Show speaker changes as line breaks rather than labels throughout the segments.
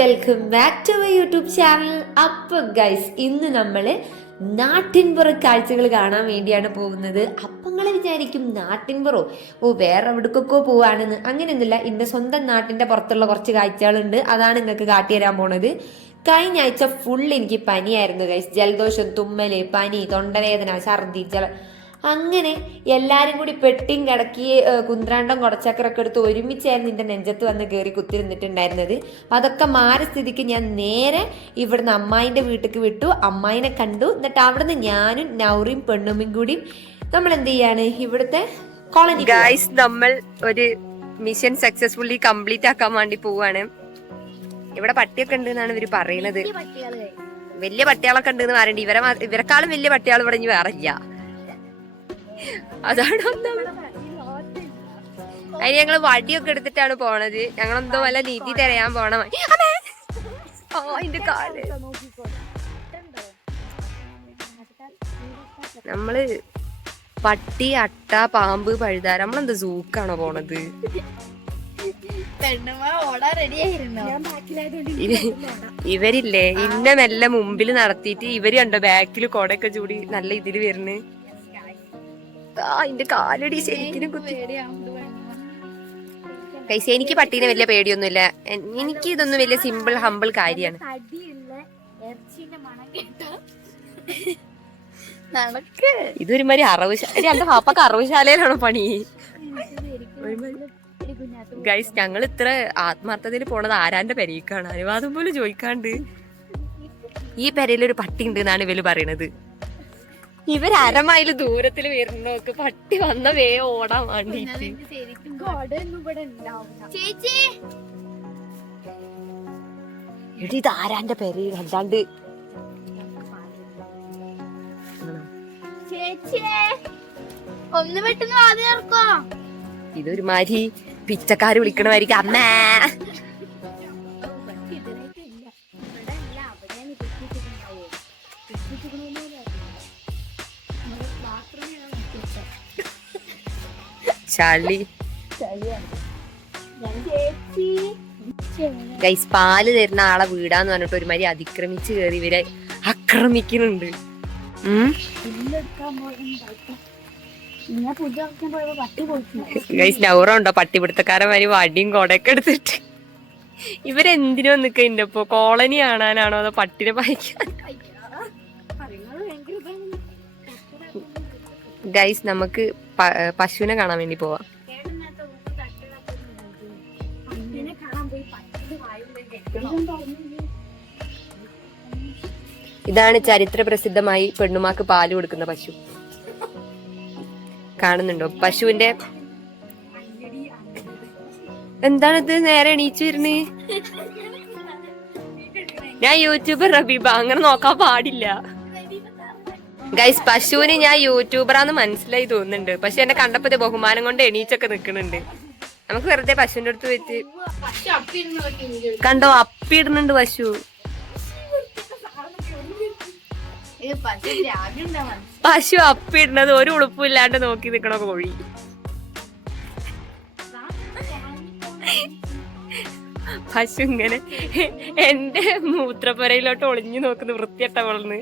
Welcome back to my YouTube channel up guys ഇന്ന് നമ്മൾ നാട്ടിൻപുറ കാഴ്ചകൾ കാണാൻ വേണ്ടിയാണ് പോകുന്നത്. അപ്പങ്ങളെ വിചാരിക്കും നാട്ടിൻപുറോ? ഓ വേറെ എവിടേക്കൊക്കെ പോവാണെന്ന്. അങ്ങനെയൊന്നുമില്ല. എന്റെ സ്വന്തം നാട്ടിന്റെ പുറത്തുള്ള കുറച്ച് കാഴ്ചകളുണ്ട്. അതാണ് നിങ്ങൾക്ക് കാട്ടിത്തരാൻ പോണത്. കഴിഞ്ഞ ആഴ്ച ഫുൾ എനിക്ക് പനിയായിരുന്നു ഗൈസ് ജലദോഷം തുമ്മൽ പനി തൊണ്ടവേദന ഛർദി ജല അങ്ങനെ എല്ലാവരും കൂടി പെട്ടിയും കിടക്കി കുന്ത്രാണ്ടം കുടച്ചക്കറൊക്കെ എടുത്ത് ഒരുമിച്ചായിരുന്നു നിന്റെ നെഞ്ചത്ത് വന്ന് കയറി കുത്തിരുന്നിട്ടുണ്ടായിരുന്നത്. അതൊക്കെ മാറി സ്ഥിതിക്ക് ഞാൻ നേരെ ഇവിടുന്ന് അമ്മായിന്റെ വീട്ടിലേക്ക് വിട്ടു. അമ്മായിനെ കണ്ടു. എന്നിട്ട് അവിടുന്ന് ഞാനും നൗറിയും പെണ്ണുമ്മയും കൂടി നമ്മൾ എന്ത് ചെയ്യാണ്? ഇവിടുത്തെ കോളനി
ഗായ്സ് നമ്മൾ ഒരു മിഷൻ സക്സസ്ഫുള്ളി കംപ്ലീറ്റ് ആക്കാൻ വേണ്ടി പോവാണ്. ഇവിടെ പട്ടിയൊക്കെ ഉണ്ട് എന്നാണ് ഇവർ പറയുന്നത്. വലിയ പട്ടികളൊക്കെ ഉണ്ട് എന്ന് പറയണ്ട. ഇവരെ ഇവരെക്കാളും വലിയ പട്ടികൾ ഇവിടെ ഇനി വേറെ ഇല്ല. അതാണ് ഒന്നാമത്. അതിന് ഞങ്ങൾ വടിയൊക്കെ എടുത്തിട്ടാണ് പോണത് ഞങ്ങൾ എന്തോ വല്ല നീതി തിരയാൻ പോണ മാതിരി. അമ്മേ! ആ എന്റെ കാൽ നമ്മൾ പട്ടി അട്ട പാമ്പ് പഴുതാര നമ്മളെന്താ സൂക്കാണോ പോണത് ഇവ- ഇവരില്ലേ ഇന്ന മെല്ലെ മുമ്പിൽ നടത്തിയിട്ട് ഇവർ കണ്ടോ ബാക്കിൽ കൊടയൊക്കെ ചൂടി നല്ല ഇതിൽ വരുന്നു ആ എന്റെ കാലടി ശരിക്കും കൈസ എനിക്ക് പട്ടീനെ വലിയ പേടിയൊന്നുമില്ല. എനിക്ക് ഇതൊന്നും വലിയ സിമ്പിൾ ഹമ്പിൾ കാര്യമാണ്.
ഇതൊരു
മാതിരി അറവുശാല എന്റെ പാപ്പൊക്കെ അറവുശാലയിലാണോ പണി? ഗൈസ് ഞങ്ങൾ ഇത്ര ആത്മാർത്ഥതയിൽ പോണത് ആരാന്റെ പെരീക്കാണ്? അനുവാദം പോലും ചോദിക്കാണ്ട്. ഈ പെരയിൽ ഒരു പട്ടി ഉണ്ട് എന്നാണ് ഇവർ പറയണത്. ഇവർ അരമൈൽ ദൂരത്തിൽ വരുന്നോക്ക് പട്ടി വന്ന വേ ഓടാൻ വേണ്ടിട്ട്.
ഇടി
എടി ഇത് ആരാന്റെ പെരയിൽ അല്ലാണ്ട്
ഒന്ന് പെട്ടെന്ന് ഇതൊരു
ഇതൊരുമാതിരി പിച്ചക്കാര് വിളിക്കണമായിരിക്കും. അമ്മേ! ചളി. ഗൈസ് പാൽ തരുന്ന ആളെ വീടാന്ന് പറഞ്ഞിട്ട് ഒരുമാതിരി അതിക്രമിച്ച് കയറി ഇവരെ ആക്രമിക്കുന്നുണ്ട്. ഗൈസ് നൗറ ഉണ്ടോ? പട്ടിപിടുത്തക്കാരന്മാര് വടിയും കൊടയൊക്കെ എടുത്തിട്ട്. ഇവരെന്തിനോ നിക്ക ഇപ്പൊ കോളനി കാണാനാണോ അതോ പട്ടിനെ പായിക്കാൻ ഗൈസ് നമുക്ക് പശുവിനെ കാണാൻ വേണ്ടി പോവാം. ഇതാണ് ചരിത്ര പ്രസിദ്ധമായി പെണ്ണുമാക്ക് പാൽ കൊടുക്കുന്ന പശു. കാണുന്നുണ്ടോ? പശുവിന്റെ എന്താണിത്? നേരെ എണീച്ചു വരുന്നേ? ഞാൻ യൂട്യൂബർ റബീബ. അങ്ങനെ നോക്കാൻ പാടില്ല. ഗൈസ് പശുവിന് ഞാൻ യൂട്യൂബറാന്ന് മനസ്സിലായി തോന്നുന്നുണ്ട്. പക്ഷെ എന്നെ കണ്ടപ്പോ ബഹുമാനം കൊണ്ട് എണീച്ചൊക്കെ നിക്കണുണ്ട് നമുക്ക് വെറുതെ പശുവിന്റെ അടുത്ത് വെച്ച് കണ്ടോ അപ്പിടുന്നുണ്ട് പശു. പശു അപ്പിടുന്നത് ഒരു ഉളുപ്പില്ലാണ്ട് നോക്കി നിക്കണ കോഴി പശു ഇങ്ങനെ എന്റെ മൂത്രപ്പുരയിലോട്ട് ഒളിഞ്ഞു നോക്കുന്നു വൃത്തിയട്ട വളർന്ന്.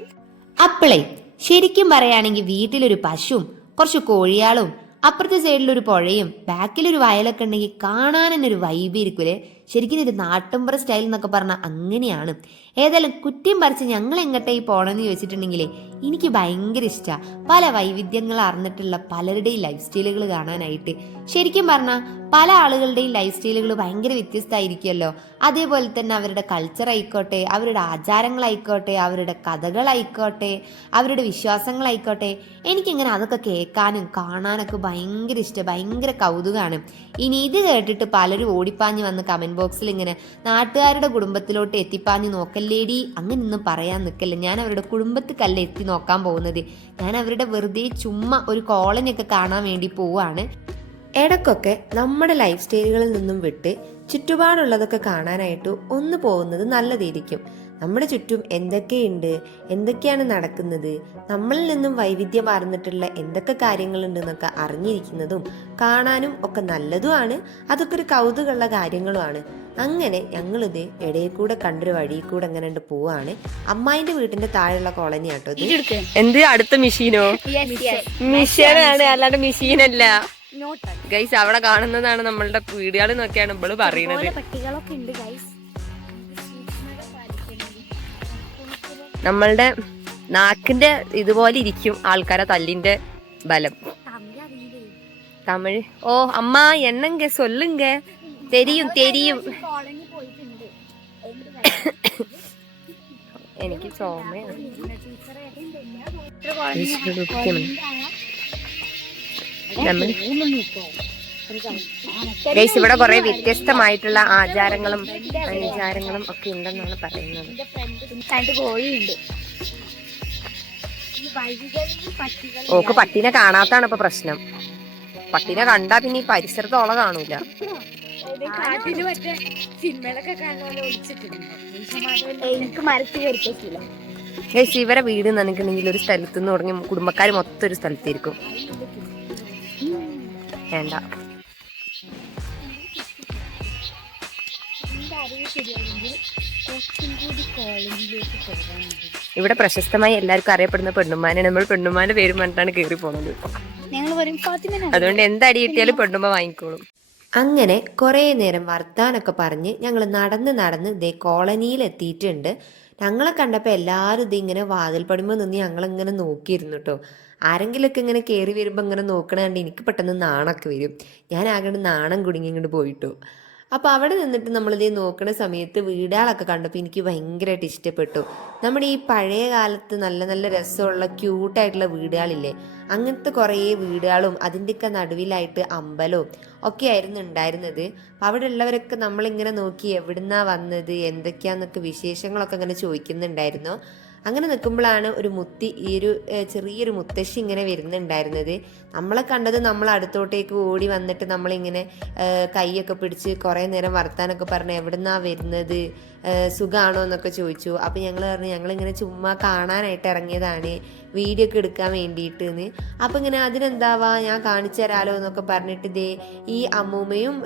അപ്പളേ ശരിക്കും പറയുകയാണെങ്കിൽ വീട്ടിലൊരു പശുവും കുറച്ച് കോഴിയാളും അപ്പുറത്തെ സൈഡിലൊരു പുഴയും ബാക്കിലൊരു വയലൊക്കെ ഉണ്ടെങ്കിൽ കാണാൻ തന്നെ ഒരു വൈബ് ഇരിക്കൂലേ ശരിക്കും ഒരു നാട്ടുംപുറ സ്റ്റൈൽ എന്നൊക്കെ പറഞ്ഞാൽ അങ്ങനെയാണ്. ഏതായാലും കുറ്റിയും പറിച്ച് ഞങ്ങൾ എങ്ങോട്ടേ ഈ പോണെന്ന് ചോദിച്ചിട്ടുണ്ടെങ്കിലേ എനിക്ക് ഭയങ്കര ഇഷ്ടമാണ് പല വൈവിധ്യങ്ങൾ അറിഞ്ഞിട്ടുള്ള പലരുടെയും ലൈഫ് സ്റ്റൈലുകൾ കാണാനായിട്ട്. ശരിക്കും പറഞ്ഞാൽ പല ആളുകളുടെയും ലൈഫ് സ്റ്റൈലുകൾ ഭയങ്കര വ്യത്യസ്തമായിരിക്കുമല്ലോ. അതേപോലെ തന്നെ അവരുടെ കൾച്ചർ ആയിക്കോട്ടെ അവരുടെ ആചാരങ്ങളായിക്കോട്ടെ അവരുടെ കഥകളായിക്കോട്ടെ അവരുടെ വിശ്വാസങ്ങളായിക്കോട്ടെ എനിക്കിങ്ങനെ അതൊക്കെ കേൾക്കാനും കാണാനൊക്കെ ഭയങ്കര ഇഷ്ടം ഭയങ്കര കൗതുകമാണ് ഇനി ഇത് കേട്ടിട്ട് പലരും ഓടിപ്പാഞ്ഞ് വന്ന് കമന്റ് ബോക്സിൽ ഇങ്ങനെ നാട്ടുകാരുടെ കുടുംബത്തിലോട്ട് എത്തിപ്പാഞ്ഞു നോക്കല്ലേടി? അങ്ങനെയൊന്നും പറയാൻ നിൽക്കല്ല ഞാൻ അവരുടെ കുടുംബത്തിക്കല്ല എത്തി നോക്കാൻ പോകുന്നത്. ഞാൻ അവരുടെ വെറുതെ ചുമ്മാ ഒരു കോളനിയൊക്കെ കാണാൻ വേണ്ടി പോവാണ്. ഇടക്കൊക്കെ നമ്മുടെ ലൈഫ് സ്റ്റൈലുകളിൽ നിന്നും വിട്ട് ചുറ്റുപാടുള്ളതൊക്കെ കാണാനായിട്ട് ഒന്ന് പോകുന്നത് നല്ലതായിരിക്കും. നമ്മുടെ ചുറ്റും എന്തൊക്കെയുണ്ട്? എന്തൊക്കെയാണ് നടക്കുന്നത്? നമ്മളിൽ നിന്നും വൈവിധ്യം വൈവിധ്യമാർന്നിട്ടുള്ള എന്തൊക്കെ കാര്യങ്ങളുണ്ടെന്നൊക്കെ അറിഞ്ഞിരിക്കുന്നതും കാണാനും ഒക്കെ നല്ലതുമാണ്. അതൊക്കെ ഒരു കൗതുകമുള്ള കാര്യങ്ങളുമാണ്. അങ്ങനെ ഞങ്ങളിത് ഇടയിൽ കൂടെ കണ്ടൊരു വഴിയിൽ കൂടെ അങ്ങനെ ഉണ്ട് പോവാണ്. അമ്മായിന്റെ വീട്ടിന്റെ താഴെയുള്ള കോളനി ആട്ടോ ഇത്.
എന്ത് അടുത്ത മെഷീനോ? മെഷീനാണ്. അല്ലാണ്ട് മെഷീനല്ല. ഗൈസ് അവിടെ കാണുന്നതാണ് നമ്മളുടെ വീടുകൾ എന്നൊക്കെയാണ് ഇവൾ പറയുന്നത്
പട്ടികളൊക്കെ ഉണ്ട് ഗൈസ്
നമ്മളുടെ നാക്കിന്റെ ഇതുപോലെ ഇരിക്കും ആൾക്കാരെ തല്ലിന്റെ ബലം. തമിഴ്. ഓ അമ്മ എണ്ണങ്ക സൊല്ലുങ്ക. തെരിയും തെരിയും. എനിക്ക് ചോമയാണ്. ഗൈസ് ഇവിടെ കുറെ വ്യത്യസ്തമായിട്ടുള്ള ആചാരങ്ങളും അനുചാരങ്ങളും ഒക്കെ ഉണ്ടെന്നാണ് പറയുന്നത്. ഓക്ക് പട്ടീനെ കാണാത്താണ് ഇപ്പൊ പ്രശ്നം. പട്ടീനെ കണ്ടാ പിന്നെ ഈ പരിസരത്തോളം കാണൂല. ഗൈസ് ഇവരെ വീട് നനക്കണമെങ്കിൽ ഒരു സ്ഥലത്ത് നിന്ന് തുടങ്ങി കുടുംബക്കാർ മൊത്തം ഒരു സ്ഥലത്തിരിക്കും. വേണ്ട.
അറിവ് ശരിയാണെങ്കിൽ കുറച്ചും കൂടി കോളനിയിലേക്ക് പോകാനുണ്ട്
ഇവിടെ പ്രശസ്തമായി എല്ലാവർക്കും അറിയപ്പെടുന്ന പെണ്ണുമ്മാനെ നമ്മൾ പെണ്ണുമ്മാന്റെ പേര് പറഞ്ഞിട്ടാണ് കയറി പോണത്
ഞങ്ങൾ പറയും ഫാത്തിമ
അതുകൊണ്ട് എന്തടി കിട്ടിയാലും പെണ്ണുമ്മ വാങ്ങിക്കോളും.
അങ്ങനെ കുറേ നേരം വർത്താനൊക്കെ പറഞ്ഞ് ഞങ്ങൾ നടന്ന് നടന്ന് ദേ കോളനിയിൽ എത്തിയിട്ടുണ്ട് ഞങ്ങളെ കണ്ടപ്പോൾ എല്ലാവരും ഇത് ഇങ്ങനെ വാതിൽപ്പടിമ നിന്ന് ഞങ്ങളിങ്ങനെ നോക്കിയിരുന്നു കേട്ടോ ആരെങ്കിലുമൊക്കെ ഇങ്ങനെ കയറി വരുമ്പോൾ ഇങ്ങനെ നോക്കണ കണ്ട് എനിക്ക് പെട്ടെന്ന് നാണൊക്കെ വരും. ഞാൻ ആകെ നാണം കുടുങ്ങി ഇങ്ങോട്ട് പോയിട്ടു. അപ്പോൾ അവിടെ നിന്നിട്ട് നമ്മളിത് നോക്കുന്ന സമയത്ത് വീടുകളൊക്കെ കണ്ടപ്പോൾ എനിക്ക് ഭയങ്കരമായിട്ട് ഇഷ്ടപ്പെട്ടു. നമ്മുടെ ഈ പഴയ കാലത്ത് നല്ല നല്ല രസമുള്ള ക്യൂട്ടായിട്ടുള്ള വീടുകളില്ലേ? അങ്ങനത്തെ കുറേ വീടുകളും അതിന്റെയൊക്കെ നടുവിലായിട്ട് അമ്പലവും ഒക്കെ ആയിരുന്നു ഉണ്ടായിരുന്നത്. അവിടെ ഉള്ളവരൊക്കെ നമ്മളിങ്ങനെ നോക്കി എവിടുന്നാ വന്നത് എന്തൊക്കെയാന്നൊക്കെ വിശേഷങ്ങളൊക്കെ അങ്ങനെ ചോദിക്കുന്നുണ്ടായിരുന്നു. അങ്ങനെ നിൽക്കുമ്പോഴാണ് ഒരു മുത്തി ഈ ഒരു ചെറിയൊരു മുത്തശ്ശി ഇങ്ങനെ വരുന്നുണ്ടായിരുന്നത്. നമ്മളെ കണ്ടത് നമ്മൾ അടുത്തോട്ടേക്ക് ഓടി വന്നിട്ട് നമ്മളിങ്ങനെ കൈയൊക്കെ പിടിച്ച് കുറേ നേരം വർത്താനൊക്കെ പറഞ്ഞ് എവിടുന്നാ വരുന്നത് സുഖമാണോ എന്നൊക്കെ ചോദിച്ചു. അപ്പം ഞങ്ങൾ പറഞ്ഞു ഞങ്ങളിങ്ങനെ ചുമ്മാ കാണാനായിട്ട് ഇറങ്ങിയതാണ് വീഡിയോ ഒക്കെ എടുക്കാൻ വേണ്ടിയിട്ട് അപ്പം ഇങ്ങനെ അതിനെന്താവാ? ഞാൻ കാണിച്ചു തരാലോ എന്നൊക്കെ പറഞ്ഞിട്ട് ഇതേ ഈ അമ്മൂമ്മയും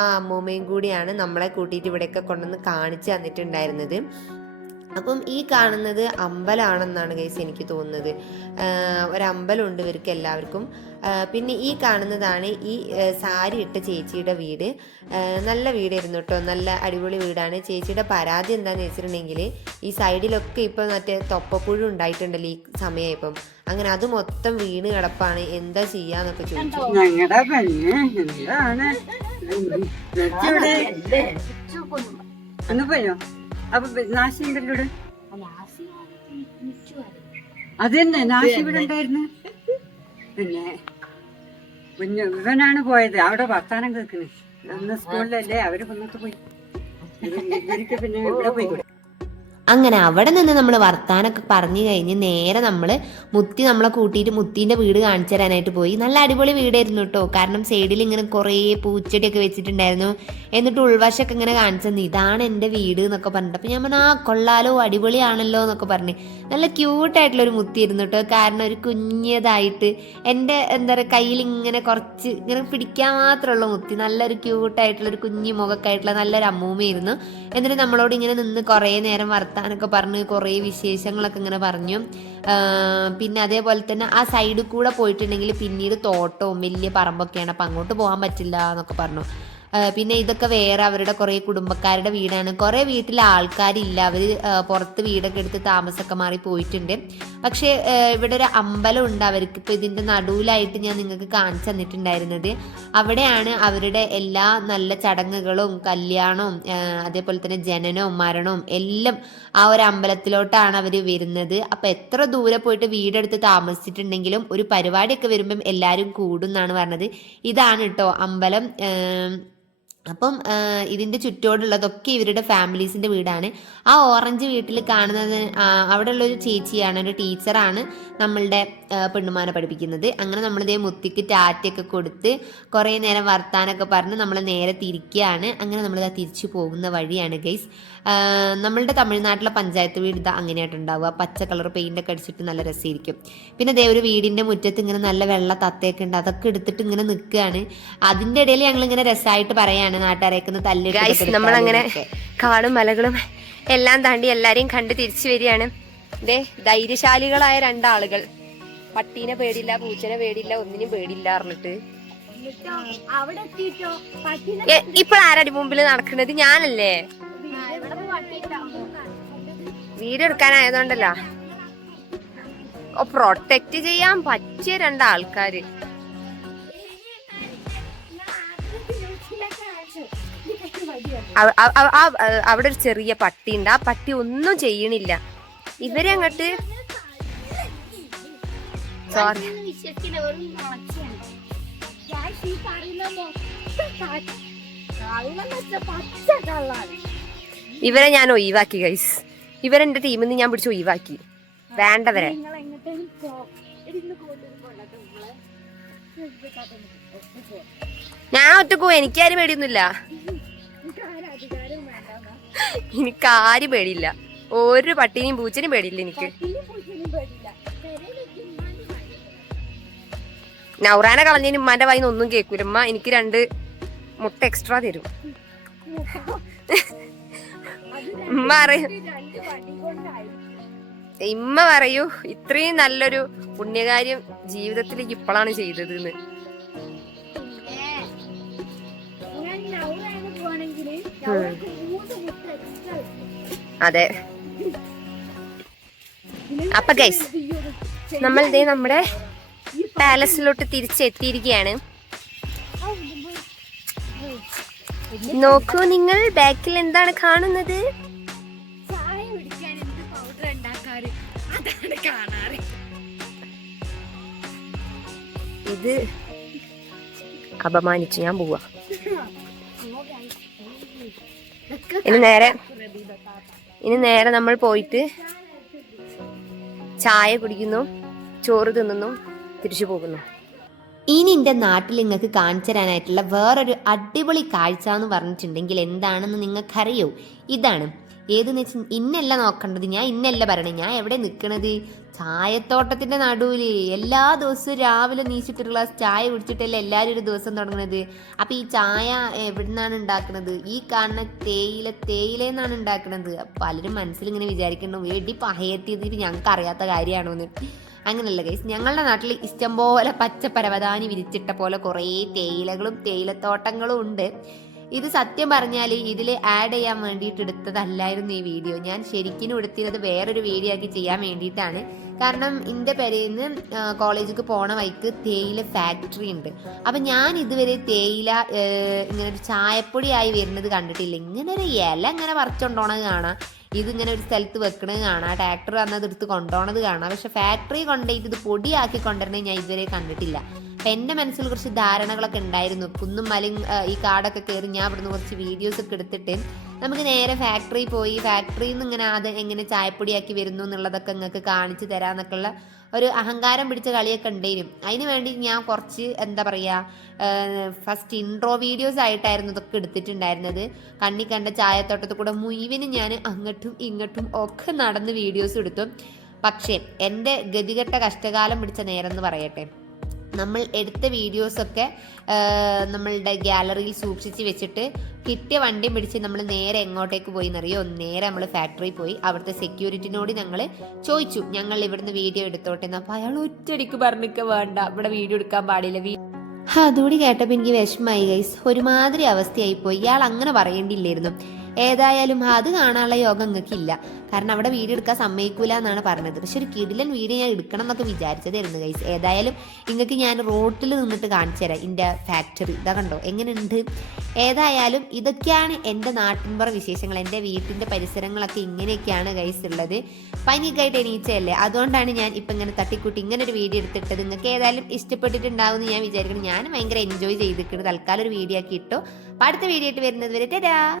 ആ അമ്മൂമ്മയും കൂടിയാണ് നമ്മളെ കൂട്ടിയിട്ട് ഇവിടെയൊക്കെ കൊണ്ടുവന്ന് കാണിച്ചു തന്നിട്ടുണ്ടായിരുന്നത്. അപ്പം ഈ കാണുന്നത് അമ്പലമാണെന്നാണ് ഗൈസ് എനിക്ക് തോന്നുന്നത്. ഒരമ്പലമുണ്ട് ഇവർക്ക് എല്ലാവർക്കും. പിന്നെ ഈ കാണുന്നതാണ് ഈ സാരി ഇട്ട ചേച്ചിയുടെ വീട്. നല്ല വീടായിരുന്നു കേട്ടോ. നല്ല അടിപൊളി വീടാണ്. ചേച്ചിയുടെ പരാതി എന്താണെന്ന് വെച്ചിട്ടുണ്ടെങ്കിൽ ഈ സൈഡിലൊക്കെ ഇപ്പം മറ്റേ തൊപ്പപ്പുഴ ഉണ്ടായിട്ടുണ്ടല്ലോ ഈ സമയം ഇപ്പം അങ്ങനെ അത് മൊത്തം വീണ് കിടപ്പാണ്. എന്താ ചെയ്യാന്നൊക്കെ ചോദിച്ചു.
ഞങ്ങളുടെ അപ്പൊ അത് തന്നെ നാശി ഇവിടെ ഉണ്ടായിരുന്നു. പിന്നെ പിന്നെ ഇവനാണ് പോയത്. അവിടെ വർത്താനം കേൾക്കണ്. അന്ന് സ്കൂളിലല്ലേ അവർ മുന്നോട്ട് പോയി. ഇവർക്ക് പിന്നെ ഇവിടെ പോയി.
അങ്ങനെ അവിടെ നിന്ന് നമ്മൾ വർത്താനൊക്കെ പറഞ്ഞു കഴിഞ്ഞ് നേരെ നമ്മൾ മുത്തി നമ്മളെ കൂട്ടിയിട്ട് മുത്തീന്റെ വീട് കാണിച്ചു തരാനായിട്ട് പോയി. നല്ല അടിപൊളി വീടായിരുന്നു കേട്ടോ. കാരണം സൈഡിൽ ഇങ്ങനെ കുറേ പൂച്ചെടിയൊക്കെ വെച്ചിട്ടുണ്ടായിരുന്നു. എന്നിട്ട് ഉൾവശമൊക്കെ ഇങ്ങനെ കാണിച്ചു തന്നെ. ഇതാണ് എന്റെ വീട് എന്നൊക്കെ പറഞ്ഞിട്ട്. അപ്പം ഞാൻ പറഞ്ഞു ആ കൊള്ളാലോ അടിപൊളിയാണല്ലോ എന്നൊക്കെ പറഞ്ഞ്. നല്ല ക്യൂട്ടായിട്ടുള്ളൊരു മുത്തിയിരുന്നു കേട്ടോ കാരണം ഒരു കുഞ്ഞതായിട്ട് എന്റെ എന്താ പറയുക കയ്യിൽ ഇങ്ങനെ കുറച്ച് ഇങ്ങനെ പിടിക്കാൻ മാത്രമുള്ള മുത്തി. നല്ലൊരു ക്യൂട്ടായിട്ടുള്ള ഒരു കുഞ്ഞു മുഖമൊക്കെ ആയിട്ടുള്ള നല്ലൊരു അമ്മൂമ്മയായിരുന്നു. എന്നിട്ട് നമ്മളോട് ഇങ്ങനെ നിന്ന് കുറേ നേരം വർത്താനൊക്കെ പറഞ്ഞ് കുറേ വിശേഷങ്ങളൊക്കെ ഇങ്ങനെ പറഞ്ഞു. പിന്നെ അതേപോലെ തന്നെ ആ സൈഡിൽ കൂടെ പോയിട്ടുണ്ടെങ്കിൽ പിന്നീട് തോട്ടവും വലിയ പറമ്പൊക്കെയാണ്. അപ്പം അങ്ങോട്ട് പോകാൻ പറ്റില്ല എന്നൊക്കെ പറഞ്ഞു. പിന്നെ ഇതൊക്കെ വേറെ അവരുടെ കുറേ കുടുംബക്കാരുടെ വീടാണ്. കുറേ വീട്ടിൽ ആൾക്കാരില്ല. അവർ പുറത്ത് വീടൊക്കെ എടുത്ത് താമസമൊക്കെ മാറി പോയിട്ടുണ്ട്. പക്ഷേ ഇവിടെ ഒരു അമ്പലം ഉണ്ട് അവർക്ക്. ഇപ്പോൾ ഇതിന്റെ നടുവിലായിട്ട് ഞാൻ നിങ്ങൾക്ക് കാണിച്ചു തന്നിട്ടുണ്ടായിരുന്നത്. അവിടെയാണ് അവരുടെ എല്ലാ നല്ല ചടങ്ങുകളും കല്യാണവും അതേപോലെ തന്നെ ജനനവും മരണവും എല്ലാം ആ ഒരു അമ്പലത്തിലോട്ടാണ് അവർ വരുന്നത്. അപ്പം എത്ര ദൂരെ പോയിട്ട് വീടെടുത്ത് താമസിച്ചിട്ടുണ്ടെങ്കിലും ഒരു പരിപാടിയൊക്കെ വരുമ്പം എല്ലാവരും കൂടും എന്നാണ് പറഞ്ഞത്. ഇതാണ് കേട്ടോ അമ്പലം. അപ്പം ഇതിന്റെ ചുറ്റോടുള്ളതൊക്കെ ഇവരുടെ ഫാമിലീസിന്റെ വീടാണ്. ആ ഓറഞ്ച് വീട്ടിൽ കാണുന്നത് ഉള്ള ഒരു ചേച്ചിയാണ് ഒരു ടീച്ചറാണ് നമ്മളുടെ പെണ്ണുമാനെ പഠിപ്പിക്കുന്നത്. അങ്ങനെ നമ്മളിതേ മുത്തിക്ക് ടാറ്റയൊക്കെ കൊടുത്ത് കുറേ നേരം വർത്താനൊക്കെ പറഞ്ഞ് നമ്മൾ നേരെ തിരിക്കുകയാണ് അങ്ങനെ നമ്മളിതാ തിരിച്ചു പോകുന്ന വഴിയാണ് ഗൈസ്. നമ്മളുടെ തമിഴ്നാട്ടിലെ പഞ്ചായത്ത് വീട് ഇതാ അങ്ങനെയായിട്ടുണ്ടാവുക. പച്ച കളർ പെയിന്റ് ഒക്കെ അടിച്ചിട്ട് നല്ല രസമായിരിക്കും. പിന്നെ അതേ ഒരു വീടിന്റെ മുറ്റത്ത് ഇങ്ങനെ നല്ല വെള്ള തത്തയൊക്കെ ഉണ്ട്. അതൊക്കെ എടുത്തിട്ട് ഇങ്ങനെ നിൽക്കുകയാണ്. അതിന്റെ ഇടയിൽ ഞങ്ങൾ ഇങ്ങനെ രസമായിട്ട് പറയാണ്. നാട്ടുകാരേക്കുന്ന
നമ്മൾ നമ്മളങ്ങനെ കാടും മലകളും എല്ലാം താണ്ടി എല്ലാരെയും കണ്ട് തിരിച്ചു വരികയാണ്. ദേ ധൈര്യശാലികളായ രണ്ടാളുകൾ. പട്ടീനെ പേടില്ല പൂച്ചനെ പേടില്ല ഒന്നിനും പേടില്ല പറഞ്ഞിട്ട്. ആരടി മുമ്പിൽ നടക്കുന്നത്? ഞാനല്ലേ? വീഡിയോ എടുക്കാനായതുകൊണ്ടല്ലോ. ഓ പ്രൊട്ടക്ട് ചെയ്യാൻ പറ്റിയ രണ്ടാൾക്കാര്. അവിടെ ഒരു ചെറിയ പട്ടി ഉണ്ട്. ആ പട്ടി ഒന്നും ചെയ്യണില്ല. ഇവരെ അങ്ങോട്ട് സോറി ഇവരെ ഞാൻ ഒഴിവാക്കി ഗൈസ് ഇവരെന്റെ ടീമിൽ നിന്ന് ഞാൻ പിടിച്ച് ഒഴിവാക്കി. വേണ്ടവരെ. ഞാൻ ഒറ്റക്കോ എനിക്കാരും പേടിയൊന്നുമില്ല. എനിക്ക് ആരും പേടിയില്ല. ഒരു പട്ടിനെയും പൂച്ചനും പേടിയില്ല എനിക്ക്. നൗറാന കളഞ്ഞതിന് ഉമ്മാന്റെ വായിന്ന് ഒന്നും കേൾക്കൂല. ഉമ്മ എനിക്ക് രണ്ട് മുട്ട എക്സ്ട്രാ തരും. ഉമ്മ
കൊണ്ടായിരിക്കും
ഇമ്മ പറയൂ ഇത്രയും നല്ലൊരു പുണ്യകാര്യം ജീവിതത്തിലേക്ക് ഇപ്പോഴാണ് ചെയ്തത് എന്ന്. അതെ. അപ്പൊ ഗൈസ് നമ്മൾ ഇതേ നമ്മുടെ പാലസിലോട്ട് തിരിച്ചെത്തിയിരിക്കുകയാണ്. നോക്കൂ നിങ്ങൾ ബാക്കിൽ എന്താണ് കാണുന്നത്? ഇത് അപമാനിച്ചു ഞാൻ പോവാ. ഇനി നേരെ ഇനി നേരെ നമ്മൾ പോയിട്ട് ചായ കുടിക്കുന്നു ചോറ് തിന്നുന്നു തിരിച്ചു പോകുന്നു.
ഇനി എന്റെ നാട്ടിൽ നിങ്ങൾക്ക് കാണിച്ചു തരാനായിട്ടുള്ള വേറൊരു അടിപൊളി കാഴ്ച എന്ന് പറഞ്ഞിട്ടുണ്ടെങ്കിൽ എന്താണെന്ന് നിങ്ങൾക്കറിയോ? ഇതാണ്. ഏതെന്ന് വെച്ചാൽ ഇന്നല്ല നോക്കേണ്ടത് ഞാൻ ഇന്നല്ല പറയണേ ഞാൻ എവിടെ നിൽക്കണത് ചായത്തോട്ടത്തിന്റെ നടുവിൽ എല്ലാ ദിവസവും രാവിലെ നീച്ചിട്ട് ഗ്ലാസ് ചായ കുടിച്ചിട്ടല്ലേ എല്ലാവരും ഒരു ദിവസം തുടങ്ങുന്നത് അപ്പൊ ഈ ചായ എവിടുന്നാണ് ഉണ്ടാക്കുന്നത് ഈ കാണുന്ന തേയില തേയിലെന്നാണ് ഉണ്ടാക്കുന്നത് പലരും മനസ്സിൽ ഇങ്ങനെ വിചാരിക്കണം എടി പഹയത്തിയത് ഞങ്ങൾക്ക് അറിയാത്ത കാര്യമാണോ എന്ന് അങ്ങനെയല്ല ഗൈസ് ഞങ്ങളുടെ നാട്ടിൽ ഇഷ്ടംപോലെ പച്ച പരവതാനി വിരിച്ചിട്ട പോലെ കുറേ തേയിലകളും തേയിലത്തോട്ടങ്ങളും ഉണ്ട്. ഇത് സത്യം പറഞ്ഞാൽ ഇതിൽ ആഡ് ചെയ്യാൻ വേണ്ടിയിട്ട് എടുത്തതല്ലായിരുന്നു ഈ വീഡിയോ ഞാൻ ശരിക്കും എടുത്തിരുന്നത് വേറൊരു വീഡിയോ ആക്കി ചെയ്യാൻ വേണ്ടിയിട്ടാണ്. കാരണം എന്റെ പെരയിന്ന് കോളേജിലേക്ക് പോണ വഴിക്ക് തേയില ഫാക്ടറി ഉണ്ട്. അപ്പം ഞാൻ ഇതുവരെ തേയില ഇങ്ങനെ ഒരു ചായപ്പൊടിയായി വരുന്നത് കണ്ടിട്ടില്ല. ഇങ്ങനെ ഒരു ഇല ഇങ്ങനെ പറിച്ചുകൊണ്ടോണത് കാണാം. ഇതിങ്ങനെ ഒരു സ്ഥലത്ത് വെക്കണത് കാണാം. ട്രാക്ടർ വന്നത് എടുത്ത് കൊണ്ടുപോണത് കാണാം. പക്ഷെ ഫാക്ടറി കൊണ്ടുപോയിട്ട് ഇത് പൊടിയാക്കി കൊണ്ടുവരണത് ഞാൻ ഇതുവരെ കണ്ടിട്ടില്ല. അപ്പം എന്റെ മനസ്സിൽ കുറച്ച് ധാരണകളൊക്കെ ഉണ്ടായിരുന്നു. കുന്നും മലയും ഈ കാടൊക്കെ കയറി ഞാൻ ഇവിടുന്ന് കുറച്ച് വീഡിയോസ് ഒക്കെ എടുത്തിട്ട് നമുക്ക് നേരെ ഫാക്ടറി പോയി. ഫാക്ടറിയിൽ നിന്ന് ഇങ്ങനെ അത് എങ്ങനെ ചായപ്പൊടിയാക്കി വരുന്നു എന്നുള്ളതൊക്കെ നിങ്ങൾക്ക് കാണിച്ചു തരാമെന്നൊക്കെയുള്ള ഒരു അഹങ്കാരം പിടിച്ച കളിയൊക്കെ ഉണ്ടായിരുന്നു അതിന് വേണ്ടി ഞാൻ കുറച്ച് എന്താ പറയുക ഫസ്റ്റ് ഇൻട്രോ വീഡിയോസ് ആയിട്ടായിരുന്നു ഇതൊക്കെ എടുത്തിട്ടുണ്ടായിരുന്നത്. കണ്ണി കണ്ട ചായത്തോട്ടത്തിൽ കൂടെ മുഴുവനും ഞാൻ അങ്ങോട്ടും ഇങ്ങോട്ടും ഒക്കെ നടന്ന് വീഡിയോസ് എടുത്തു. പക്ഷേ എന്റെ ഗതികെട്ട കഷ്ടകാലം പിടിച്ച നേരം എന്ന് പറയട്ടെ. നമ്മൾ എടുത്ത വീഡിയോസൊക്കെ നമ്മളുടെ ഗാലറിയിൽ സൂക്ഷിച്ച് വെച്ചിട്ട് കിട്ടിയ വണ്ടി പിടിച്ച് നമ്മൾ നേരെ എങ്ങോട്ടേക്ക് പോയി എന്നറിയോ നേരെ നമ്മൾ ഫാക്ടറിയിൽ പോയി. അവിടുത്തെ സെക്യൂരിറ്റിനോട് ഞങ്ങൾ ചോദിച്ചു. ഞങ്ങൾ ഇവിടുന്ന് വീഡിയോ എടുത്തോട്ടെ എന്ന്. അപ്പോൾ അയാൾ ഒറ്റടിക്ക് പറഞ്ഞിട്ട് വേണ്ട ഇവിടെ വീഡിയോ എടുക്കാൻ പാടില്ല. അതുകൂടി കേട്ടപ്പോൾ എനിക്ക് വിഷമമായി ഗൈസ് ഒരുമാതിരി അവസ്ഥയായി പോയി ഇയാൾ അങ്ങനെ പറയേണ്ടിയില്ലായിരുന്നു. ഏതായാലും അത് കാണാനുള്ള യോഗം നിങ്ങൾക്ക് ഇല്ല കാരണം അവിടെ വീഡിയോ എടുക്കാൻ സമ്മതിക്കൂല എന്നാണ് പറഞ്ഞത്. പക്ഷെ ഒരു കിടിലൻ വീഡിയോ ഞാൻ എടുക്കണം എന്നൊക്കെ വിചാരിച്ചതായിരുന്നു ഗൈസ് ഏതായാലും നിങ്ങൾക്ക് ഞാൻ റോട്ടിൽ നിന്നിട്ട് കാണിച്ചു തരാം. എന്റെ ഫാക്ടറി ഇതാ കണ്ടോ? എങ്ങനെയുണ്ട്? ഏതായാലും ഇതൊക്കെയാണ് എന്റെ നാട്ടിൻപുറ വിശേഷങ്ങൾ. എന്റെ വീട്ടിന്റെ പരിസരങ്ങളൊക്കെ ഇങ്ങനെയൊക്കെയാണ് ഗൈസ് ഉള്ളത്. പനിക്കായിട്ട് എണീച്ചതല്ലേ? അതുകൊണ്ടാണ് ഞാൻ ഇപ്പം ഇങ്ങനെ തട്ടിക്കൂട്ടി ഇങ്ങനെ ഒരു വീഡിയോ എടുത്തിട്ടത്. നിങ്ങൾക്ക് ഏതായാലും ഇഷ്ടപ്പെട്ടിട്ടുണ്ടാവും എന്ന് ഞാൻ വിചാരിക്കുന്നു. ഞാൻ ഭയങ്കര എൻജോയ് ചെയ്തിട്ടുണ്ട് തൽക്കാലം ഒരു വീഡിയോ ആക്കി ഇട്ടു. അടുത്ത വീഡിയോ ആയിട്ട് വരുന്നത് വരെ ടാ